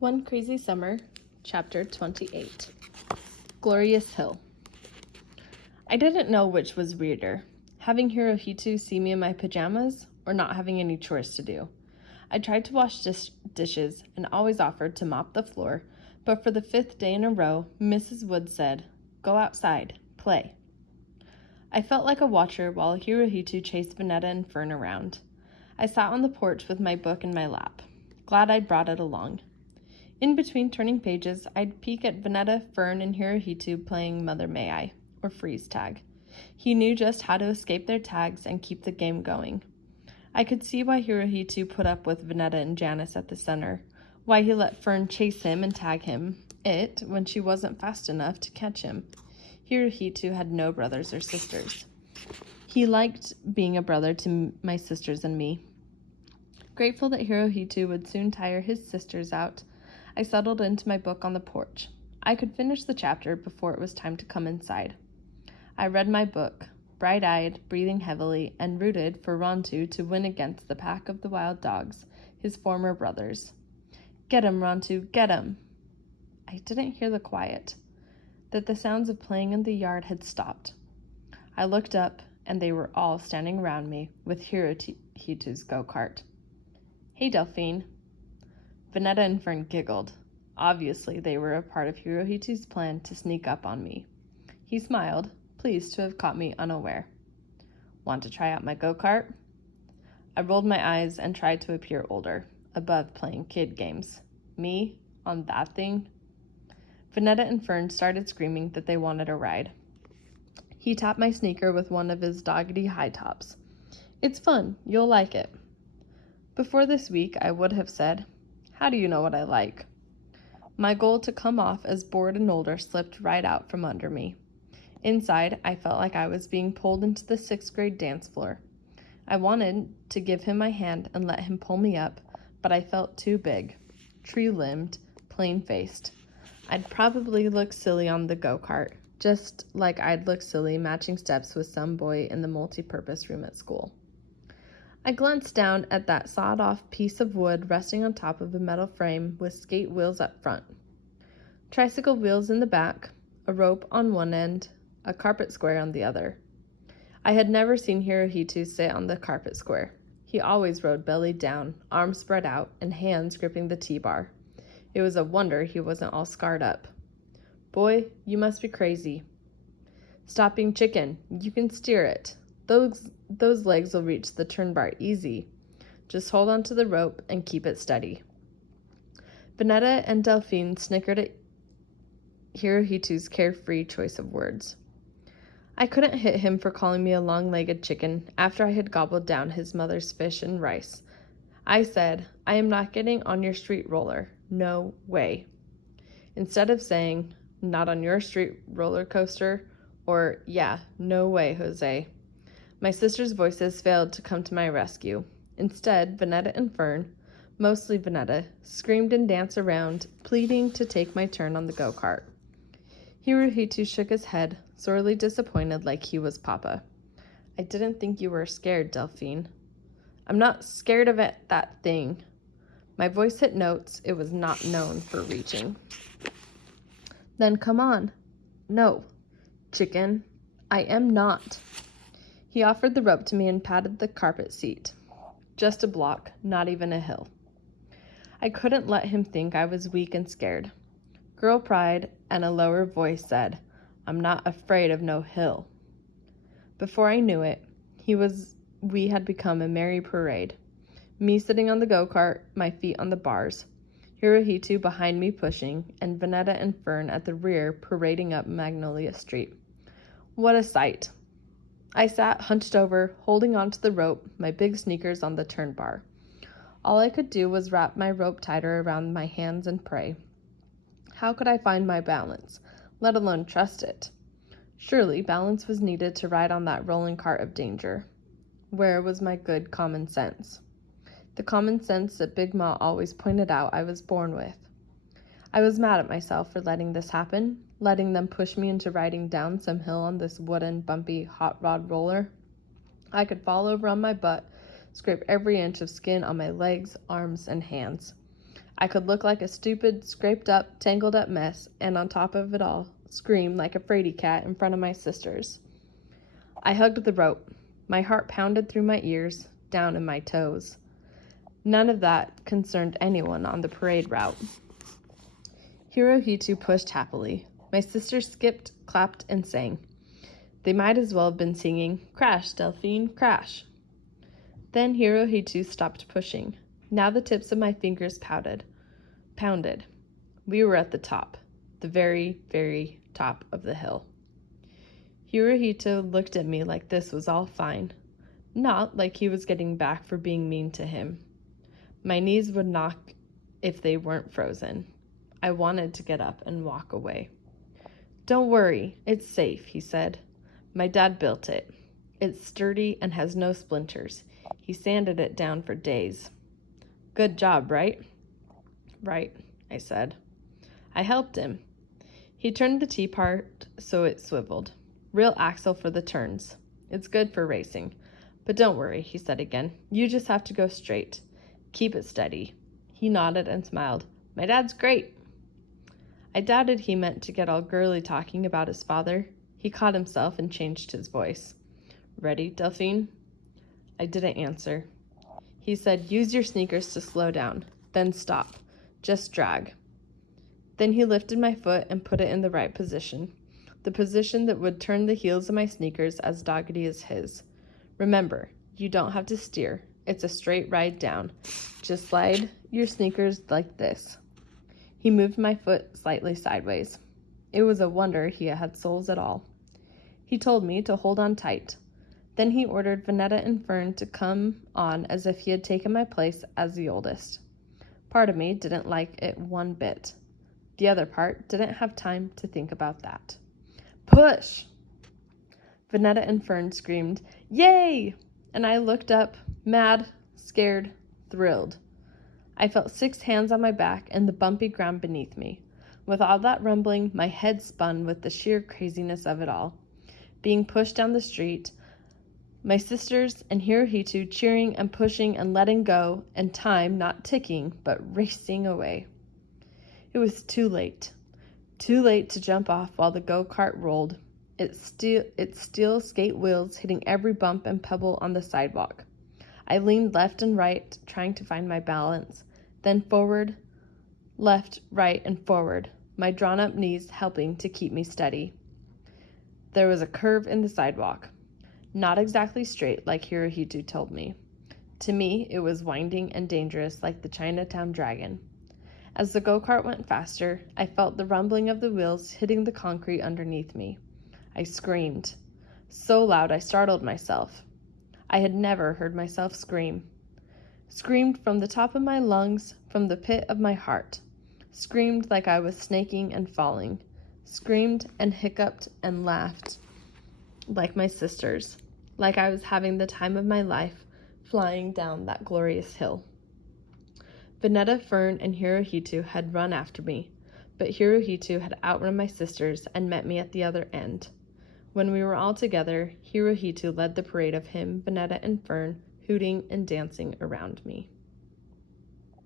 One Crazy Summer, Chapter 28. Glorious Hill. I didn't know which was weirder, having Hirohito see me in my pajamas or not having any chores to do. I tried to wash dishes and always offered to mop the floor, but for the 5th day in a row, Mrs. Wood said, "Go outside, play." I felt like a watcher while Hirohito chased Vanetta and Fern around. I sat on the porch with my book in my lap, glad I'd brought it along. In between turning pages, I'd peek at Vanetta, Fern, and Hirohito playing Mother May I, or freeze tag. He knew just how to escape their tags and keep the game going. I could see why Hirohito put up with Vanetta and Janice at the center, why he let Fern chase him and tag him, when she wasn't fast enough to catch him. Hirohito had no brothers or sisters. He liked being a brother to my sisters and me. Grateful that Hirohito would soon tire his sisters out, I settled into my book on the porch. I could finish the chapter before it was time to come inside. I read my book, bright-eyed, breathing heavily, and rooted for Rontu to win against the pack of the wild dogs, his former brothers. "Get 'em, Rontu, get 'em!" I didn't hear the quiet, that the sounds of playing in the yard had stopped. I looked up, and they were all standing around me with Hirohito's go-kart. "Hey, Delphine." Vanetta and Fern giggled. Obviously, they were a part of Hirohito's plan to sneak up on me. He smiled, pleased to have caught me unaware. "Want to try out my go-kart?" I rolled my eyes and tried to appear older, above playing kid games. Me? On that thing? Vanetta and Fern started screaming that they wanted a ride. He tapped my sneaker with one of his doggedy high tops. "It's fun. You'll like it." Before this week, I would have said, "How do you know what I like?" My goal to come off as bored and older slipped right out from under me. Inside, I felt like I was being pulled into the 6th grade dance floor. I wanted to give him my hand and let him pull me up, but I felt too big, tree-limbed, plain-faced. I'd probably look silly on the go-kart, just like I'd look silly matching steps with some boy in the multi-purpose room at school. I glanced down at that sawed-off piece of wood resting on top of a metal frame with skate wheels up front, tricycle wheels in the back, a rope on one end, a carpet square on the other. I had never seen Hirohito sit on the carpet square. He always rode belly down, arms spread out, and hands gripping the T-bar. It was a wonder he wasn't all scarred up. "Boy, you must be crazy." "Stop being chicken. You can steer it. Those legs will reach the turn bar easy. Just hold onto the rope and keep it steady." Vanetta and Delphine snickered at Hirohito's carefree choice of words. I couldn't hit him for calling me a long-legged chicken after I had gobbled down his mother's fish and rice. I said, "I am not getting on your street roller. No way." Instead of saying, "Not on your street roller coaster," or "Yeah, no way, Jose," my sisters' voices failed to come to my rescue. Instead, Vanetta and Fern, mostly Vanetta, screamed and danced around, pleading to take my turn on the go-kart. Hirohito shook his head, sorely disappointed like he was Papa. "I didn't think you were scared, Delphine." "I'm not scared of that thing." My voice hit notes it was not known for reaching. "Then come on." "No, chicken, I am not." He offered the rope to me and patted the carpet seat. Just a block, not even a hill. I couldn't let him think I was weak and scared. Girl pride and a lower voice said, "I'm not afraid of no hill." Before I knew it, we had become a merry parade. Me sitting on the go-kart, my feet on the bars, Hirohito behind me pushing, and Vanetta and Fern at the rear parading up Magnolia Street. What a sight! I sat hunched over, holding onto the rope, my big sneakers on the turn bar. All I could do was wrap my rope tighter around my hands and pray. How could I find my balance, let alone trust it? Surely balance was needed to ride on that rolling cart of danger. Where was my good common sense? The common sense that Big Ma always pointed out I was born with. I was mad at myself for letting this happen, letting them push me into riding down some hill on this wooden, bumpy, hot rod roller. I could fall over on my butt, scrape every inch of skin on my legs, arms, and hands. I could look like a stupid, scraped up, tangled up mess, and on top of it all, scream like a fraidy cat in front of my sisters. I hugged the rope. My heart pounded through my ears, down in my toes. None of that concerned anyone on the parade route. Hirohito pushed happily. My sisters skipped, clapped, and sang. They might as well have been singing, "Crash, Delphine, crash." Then Hirohito stopped pushing. Now the tips of my fingers pounded. We were at the top, the very, very top of the hill. Hirohito looked at me like this was all fine, not like he was getting back for being mean to him. My knees would knock if they weren't frozen. I wanted to get up and walk away. "Don't worry, it's safe," he said. "My dad built it. It's sturdy and has no splinters. He sanded it down for days." "Good job, right?" "Right," I said. I helped him. He turned the T-part so it swiveled. "Real axle for the turns. It's good for racing. But don't worry," he said again. "You just have to go straight. Keep it steady." He nodded and smiled. "My dad's great." I doubted he meant to get all girly talking about his father. He caught himself and changed his voice. "Ready, Delphine?" I didn't answer. He said, "Use your sneakers to slow down, then stop. Just drag." Then he lifted my foot and put it in the right position, the position that would turn the heels of my sneakers as doggedy as his. "Remember, you don't have to steer. It's a straight ride down. Just slide your sneakers like this." He moved my foot slightly sideways. It was a wonder he had soles at all. He told me to hold on tight. Then he ordered Vanetta and Fern to come on as if he had taken my place as the oldest. Part of me didn't like it one bit. The other part didn't have time to think about that. "Push!" Vanetta and Fern screamed, "Yay!" And I looked up, mad, scared, thrilled. I felt 6 hands on my back and the bumpy ground beneath me. With all that rumbling, my head spun with the sheer craziness of it all. Being pushed down the street, my sisters and Hirohito cheering and pushing and letting go, and time not ticking, but racing away. It was too late to jump off while the go-kart rolled, its steel skate wheels hitting every bump and pebble on the sidewalk. I leaned left and right, trying to find my balance, then forward, left, right, and forward, my drawn-up knees helping to keep me steady. There was a curve in the sidewalk, not exactly straight like Hirohito told me. To me, it was winding and dangerous like the Chinatown Dragon. As the go-kart went faster, I felt the rumbling of the wheels hitting the concrete underneath me. I screamed, so loud I startled myself. I had never heard myself scream. Screamed from the top of my lungs, from the pit of my heart. Screamed like I was snaking and falling. Screamed and hiccuped and laughed like my sisters, like I was having the time of my life flying down that glorious hill. Vanetta, Fern, and Hirohito had run after me, but Hirohito had outrun my sisters and met me at the other end. When we were all together, Hirohito led the parade of him, Vanetta, and Fern, hooting and dancing around me.